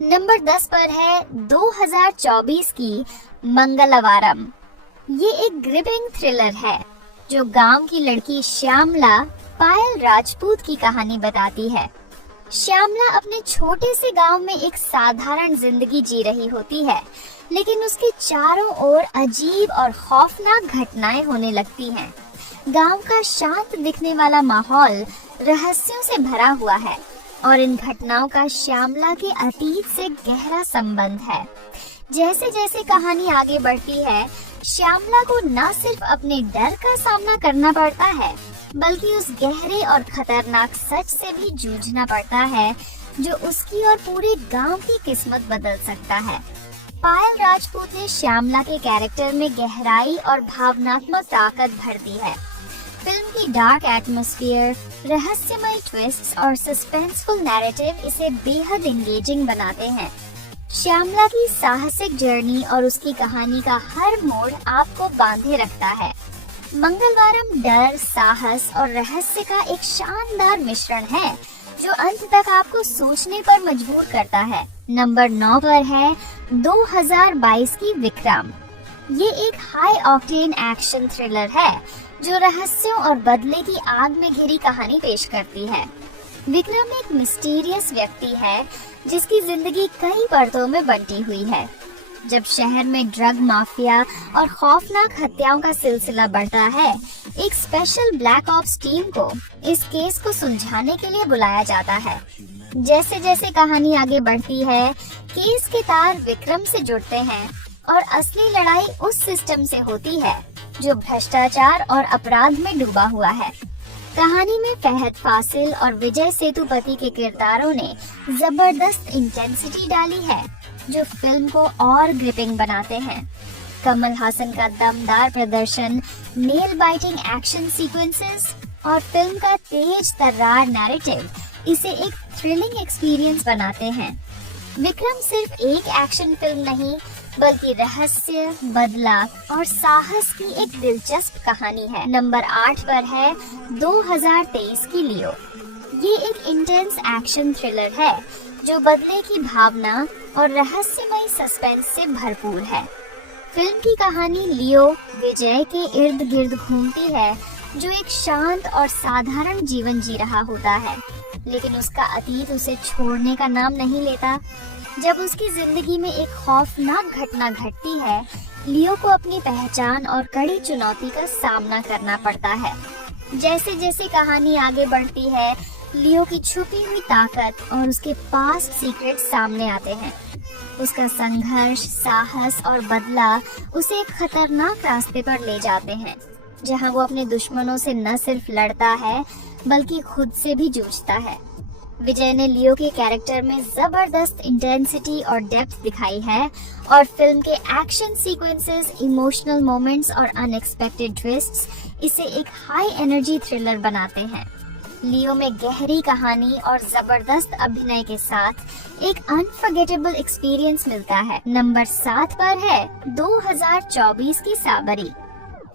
Number 10 पर है 2024 की मंगलवारम। ये एक ग्रिपिंग थ्रिलर है जो गांव की लड़की श्यामला पायल राजपूत की कहानी बताती है। श्यामला अपने छोटे से गांव में एक साधारण जिंदगी जी रही होती है, लेकिन उसके चारों ओर अजीब और खौफनाक घटनाएं होने लगती हैं। गांव का शांत दिखने वाला माहौल रहस्यों से भरा हुआ है और इन घटनाओं का श्यामला के अतीत से गहरा संबंध है। जैसे जैसे कहानी आगे बढ़ती है, श्यामला को न सिर्फ अपने डर का सामना करना पड़ता है, बल्कि उस गहरे और खतरनाक सच से भी जूझना पड़ता है जो उसकी और पूरे गांव की किस्मत बदल सकता है। पायल राजपूत ने श्यामला के कैरेक्टर में गहराई और भावनात्मक ताकत भर दी है। फिल्म की डार्क एटमॉस्फेयर, रहस्यमय ट्विस्ट्स और सस्पेंसफुल नैरेटिव इसे बेहद एंगेजिंग बनाते हैं। श्यामला की साहसिक जर्नी और उसकी कहानी का हर मोड़ आपको बांधे रखता है। मंगलवारम डर, साहस और रहस्य का एक शानदार मिश्रण है जो अंत तक आपको सोचने पर मजबूर करता है। नंबर 9 पर है 2022 की विक्रम। ये एक हाई ऑक्टेन एक्शन थ्रिलर है जो रहस्यों और बदले की आग में घिरी कहानी पेश करती है। विक्रम एक मिस्टीरियस व्यक्ति है जिसकी जिंदगी कई परतों में बंटी हुई है। जब शहर में ड्रग माफिया और खौफनाक हत्याओं का सिलसिला बढ़ता है, एक स्पेशल ब्लैक ऑप्स टीम को इस केस को सुलझाने के लिए बुलाया जाता है। जैसे जैसे कहानी आगे बढ़ती है, केस के तार विक्रम से जुड़ते हैं और असली लड़ाई उस सिस्टम से होती है जो भ्रष्टाचार और अपराध में डूबा हुआ है। कहानी में फहद फासिल और विजय सेतुपति के किरदारों ने जबरदस्त इंटेंसिटी डाली है जो फिल्म को और ग्रिपिंग बनाते हैं। कमल हासन का दमदार प्रदर्शन, नेल बाइटिंग एक्शन सीक्वेंसेस और फिल्म का तेज तर्रार नैरेटिव इसे एक थ्रिलिंग एक्सपीरियंस बनाते हैं। विक्रम सिर्फ एक एक्शन फिल्म नहीं, बल्कि रहस्य, बदलाव और साहस की एक दिलचस्प कहानी है। नंबर 8 पर है 2023 की लियो। ये एक इंटेंस एक्शन थ्रिलर है जो बदले की भावना और रहस्यमय सस्पेंस से भरपूर है। फिल्म की कहानी लियो विजय के इर्द गिर्द घूमती है, जो एक शांत और साधारण जीवन जी रहा होता है, लेकिन उसका अतीत उसे छोड़ने का नाम नहीं लेता। जब उसकी जिंदगी में एक खौफनाक घटना घटती है, लियो को अपनी पहचान और कड़ी चुनौती का सामना करना पड़ता है। जैसे जैसे कहानी आगे बढ़ती है, लियो की छुपी हुई ताकत और उसके पास्ट सीक्रेट सामने आते हैं। उसका संघर्ष, साहस और बदला उसे एक खतरनाक रास्ते पर ले जाते हैं, जहां वो अपने दुश्मनों से न सिर्फ लड़ता है, बल्कि खुद से भी जूझता है। विजय ने लियो के कैरेक्टर में जबरदस्त इंटेंसिटी और डेप्थ दिखाई है और फिल्म के एक्शन सीक्वेंसेस, इमोशनल मोमेंट्स और अनएक्सपेक्टेड ट्विस्ट्स इसे एक हाई एनर्जी थ्रिलर बनाते हैं। लियो में गहरी कहानी और जबरदस्त अभिनय के साथ एक अनफॉरगेटेबल एक्सपीरियंस मिलता है। नंबर 7 पर है 2024 की साबरी।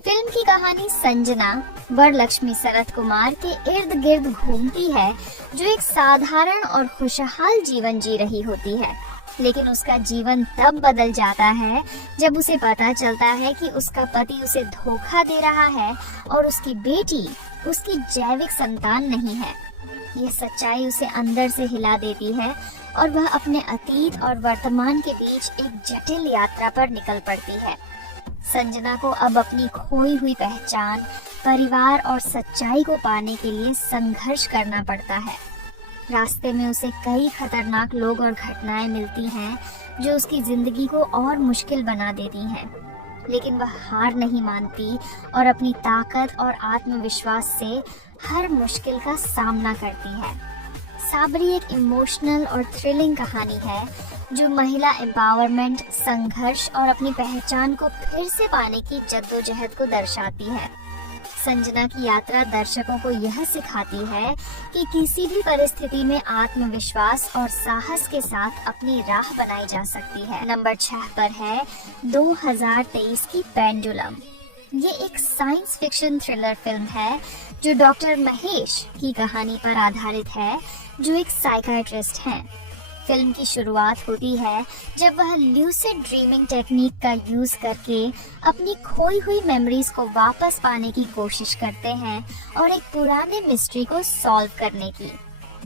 फिल्म की कहानी संजना वरलक्ष्मी शरत कुमार के इर्द गिर्द घूमती है, जो एक साधारण और खुशहाल जीवन जी रही होती है, लेकिन उसका जीवन तब बदल जाता है जब उसे पता चलता है कि उसका पति उसे धोखा दे रहा है और उसकी बेटी उसकी जैविक संतान नहीं है। ये सच्चाई उसे अंदर से हिला देती है और वह अपने अतीत और वर्तमान के बीच एक जटिल यात्रा पर निकल पड़ती है। संजना को अब अपनी खोई हुई पहचान, परिवार और सच्चाई को पाने के लिए संघर्ष करना पड़ता है। रास्ते में उसे कई खतरनाक लोग और घटनाएं मिलती हैं जो उसकी जिंदगी को और मुश्किल बना देती हैं, लेकिन वह हार नहीं मानती और अपनी ताकत और आत्मविश्वास से हर मुश्किल का सामना करती है। साबरी एक इमोशनल और थ्रिलिंग कहानी है जो महिला एम्पावरमेंट, संघर्ष और अपनी पहचान को फिर से पाने की जद्दोजहद को दर्शाती है। संजना की यात्रा दर्शकों को यह सिखाती है कि किसी भी परिस्थिति में आत्मविश्वास और साहस के साथ अपनी राह बनाई जा सकती है। नंबर 6 पर है 2023 की पेंडुलम। ये एक साइंस फिक्शन थ्रिलर फिल्म है जो डॉक्टर महेश की कहानी पर आधारित है, जो एक साइकियाट्रिस्ट हैं। फिल्म की शुरुआत होती है जब वह ल्यूसिड ड्रीमिंग टेक्निक का यूज करके अपनी खोई हुई मेमोरीज को वापस पाने की कोशिश करते हैं और एक पुराने मिस्ट्री को सॉल्व करने की।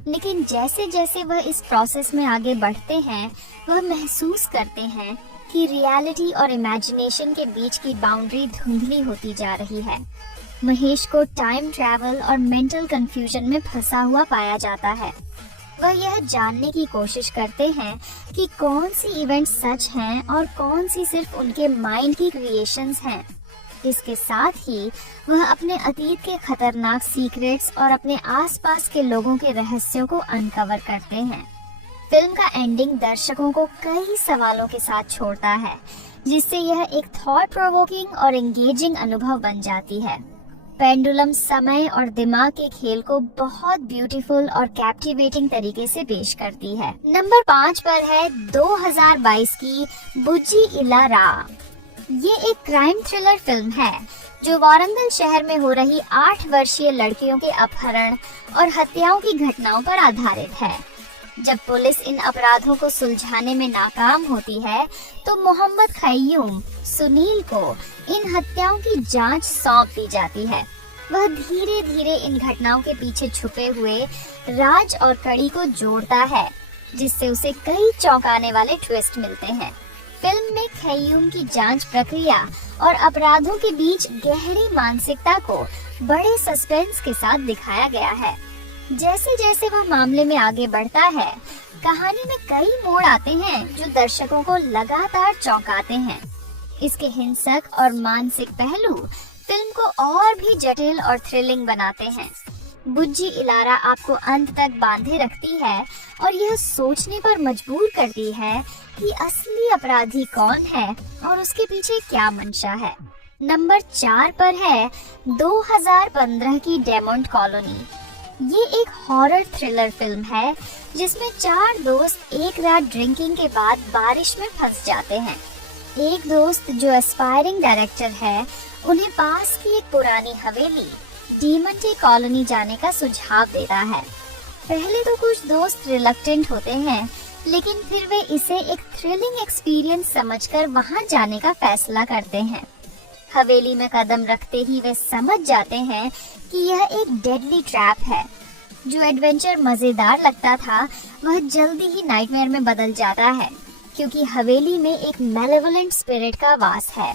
लेकिन जैसे जैसे वह इस प्रोसेस में आगे बढ़ते हैं, वह महसूस करते हैं कि रियलिटी और इमेजिनेशन के बीच की बाउंड्री धुंधली होती जा रही है। महेश को टाइम ट्रैवल और मेंटल कंफ्यूजन में फंसा हुआ पाया जाता है। वह यह जानने की कोशिश करते हैं कि कौन सी इवेंट सच हैं और कौन सी सिर्फ उनके माइंड की क्रिएशंस हैं। इसके साथ ही वह अपने अतीत के खतरनाक सीक्रेट्स और अपने आसपास के लोगों के रहस्यों को अनकवर करते हैं। फिल्म का एंडिंग दर्शकों को कई सवालों के साथ छोड़ता है, जिससे यह एक थॉट प्रोवोकिंग और एंगेजिंग अनुभव बन जाती है। पेंडुलम समय और दिमाग के खेल को बहुत ब्यूटीफुल और कैप्टिवेटिंग तरीके से पेश करती है। नंबर 5 पर है 2022 की बुज्जी इलारा। ये एक क्राइम थ्रिलर फिल्म है जो वारंगल शहर में हो रही 8 वर्षीय लड़कियों के अपहरण और हत्याओं की घटनाओं पर आधारित है। जब पुलिस इन अपराधों को सुलझाने में नाकाम होती है, तो मोहम्मद खय्यूम सुनील को इन हत्याओं की जांच सौंप दी जाती है। वह धीरे धीरे इन घटनाओं के पीछे छुपे हुए राज और कड़ी को जोड़ता है, जिससे उसे कई चौंकाने वाले ट्विस्ट मिलते हैं। फिल्म में खय्यूम की जांच प्रक्रिया और अपराधों के बीच गहरी मानसिकता को बड़े सस्पेंस के साथ दिखाया गया है। जैसे जैसे वह मामले में आगे बढ़ता है, कहानी में कई मोड़ आते हैं जो दर्शकों को लगातार चौंकाते हैं। इसके हिंसक और मानसिक पहलू फिल्म को और भी जटिल और थ्रिलिंग बनाते हैं। बुज्जी इलारा आपको अंत तक बांधे रखती है और यह सोचने पर मजबूर करती है कि असली अपराधी कौन है और उसके पीछे क्या मंशा है। नंबर 4 पर है 2015 की डेमोंट कॉलोनी। ये एक हॉरर थ्रिलर फिल्म है जिसमें 4 दोस्त एक रात ड्रिंकिंग के बाद बारिश में फंस जाते हैं। एक दोस्त जो एस्पायरिंग डायरेक्टर है, उन्हें पास की एक पुरानी हवेली डीमंटे कॉलोनी जाने का सुझाव देता है। पहले तो कुछ दोस्त रिलक्टेंट होते हैं, लेकिन फिर वे इसे एक थ्रिलिंग एक्सपीरियंस समझकर वहां जाने का फैसला करते हैं। हवेली में कदम रखते ही वे समझ जाते हैं कि यह एक डेडली ट्रैप है। जो एडवेंचर मजेदार लगता था, वह जल्दी ही नाइटमेयर में बदल जाता है, क्योंकि हवेली में एक मैलेवोलेंट स्पिरिट का वास है।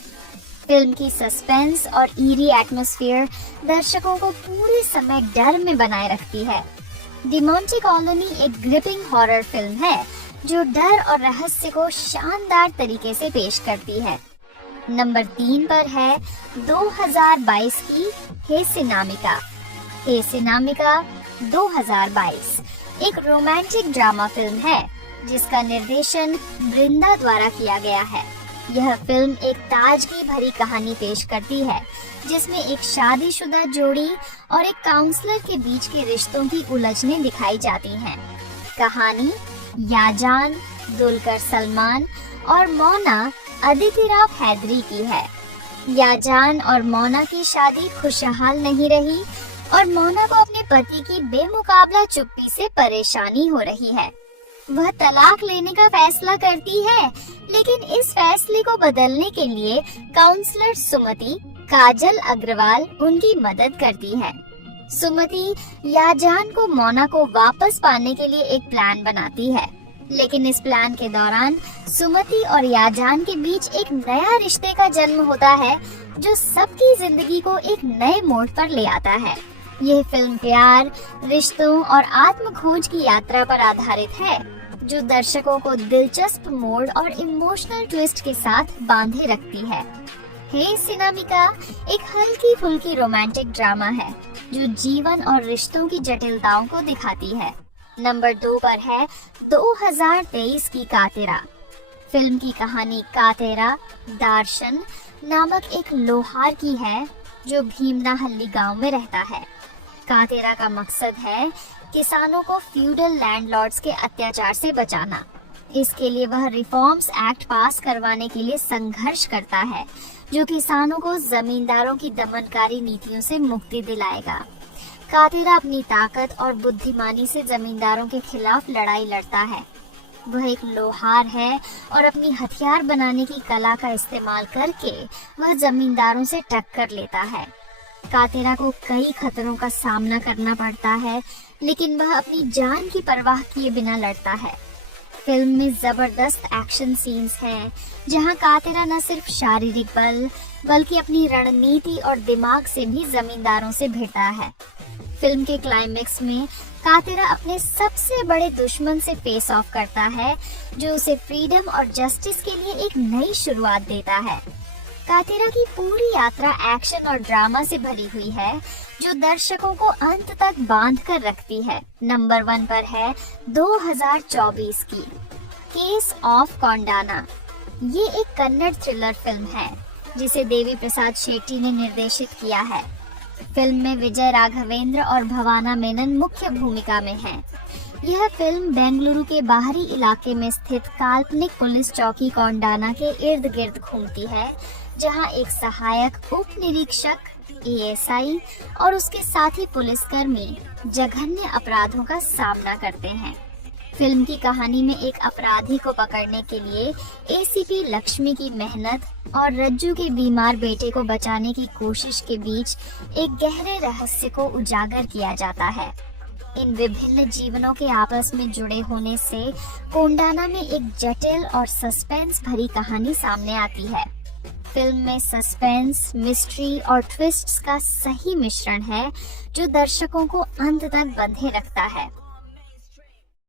फिल्म की सस्पेंस और ईरी एटमॉस्फेयर दर्शकों को पूरे समय डर में बनाए रखती है। डीमंटे कॉलोनी एक ग्रिपिंग हॉरर फिल्म है जो डर और रहस्य को शानदार तरीके से पेश करती है। नंबर 3 पर है 2022 की हे सिनामिका। हे सिनामिका 2022 एक रोमांटिक ड्रामा फिल्म है जिसका निर्देशन वृंदा द्वारा किया गया है। यह फिल्म एक ताजगी भरी कहानी पेश करती है जिसमें एक शादीशुदा जोड़ी और एक काउंसलर के बीच के रिश्तों की उलझनें दिखाई जाती हैं। कहानी याजान, दुलकर सलमान और मोना अदिति राव हैदरी की है। याजान और मोना की शादी खुशहाल नहीं रही और मोना को अपने पति की बेमुकाबला चुप्पी से परेशानी हो रही है। वह तलाक लेने का फैसला करती है, लेकिन इस फैसले को बदलने के लिए काउंसलर सुमति काजल अग्रवाल उनकी मदद करती है। सुमति याजान को मोना को वापस पाने के लिए एक प्लान बनाती है, लेकिन इस प्लान के दौरान सुमति और याजान के बीच एक नया रिश्ते का जन्म होता है जो सबकी जिंदगी को एक नए मोड़ पर ले आता है। यह फिल्म प्यार, रिश्तों और आत्म खोज की यात्रा पर आधारित है जो दर्शकों को दिलचस्प मोड़ और इमोशनल ट्विस्ट के साथ बांधे रखती है। हे सिनामिका एक हल्की फुल्की रोमांटिक ड्रामा है जो जीवन और रिश्तों की जटिलताओं को दिखाती है। नंबर 2 पर है 2023 की कातेरा। फिल्म की कहानी कातेरा दार्शन नामक एक लोहार की है जो भीमनाहल्ली गांव में रहता है। कातेरा का मकसद है किसानों को फ्यूडल लैंडलॉर्ड्स के अत्याचार से बचाना। इसके लिए वह रिफॉर्म्स एक्ट पास करवाने के लिए संघर्ष करता है जो किसानों को जमींदारों की दमनकारी नीतियों से मुक्ति दिलाएगा। कातेरा अपनी ताकत और बुद्धिमानी से जमींदारों के खिलाफ लड़ाई लड़ता है। वह एक लोहार है और अपनी हथियार बनाने की कला का इस्तेमाल करके वह जमींदारों से टक्कर लेता है। कातेरा को कई खतरों का सामना करना पड़ता है, लेकिन वह अपनी जान की परवाह किए बिना लड़ता है। फिल्म में जबरदस्त एक्शन सीन्स हैं, जहां कातेरा न सिर्फ शारीरिक बल बल्कि अपनी रणनीति और दिमाग से भी जमींदारों से भिड़ता है। फिल्म के क्लाइमेक्स में कातेरा अपने सबसे बड़े दुश्मन से फेस ऑफ करता है, जो उसे फ्रीडम और जस्टिस के लिए एक नई शुरुआत देता है। कातेरा की पूरी यात्रा एक्शन और ड्रामा से भरी हुई है, जो दर्शकों को अंत तक बांध कर रखती है। नंबर 1 पर है 2024 की केस ऑफ कोंडाना। ये एक कन्नड़ थ्रिलर फिल्म है, जिसे देवी प्रसाद शेट्टी ने निर्देशित किया है। फिल्म में विजय राघवेंद्र और भवाना मेनन मुख्य भूमिका में हैं। यह फिल्म बेंगलुरु के बाहरी इलाके में स्थित काल्पनिक पुलिस चौकी कोंडाना के इर्द गिर्द घूमती है, जहां एक सहायक उप निरीक्षक, एएसआई और उसके साथी पुलिसकर्मी जघन्य अपराधों का सामना करते हैं। फिल्म की कहानी में एक अपराधी को पकड़ने के लिए एसीपी लक्ष्मी की मेहनत और रज्जू के बीमार बेटे को बचाने की कोशिश के बीच एक गहरे रहस्य को उजागर किया जाता है। इन विभिन्न जीवनों के आपस में जुड़े होने से कोंडाना में एक जटिल और सस्पेंस भरी कहानी सामने आती है। फिल्म में सस्पेंस, मिस्ट्री और ट्विस्ट्स का सही मिश्रण है, जो दर्शकों को अंत तक बंधे रखता है।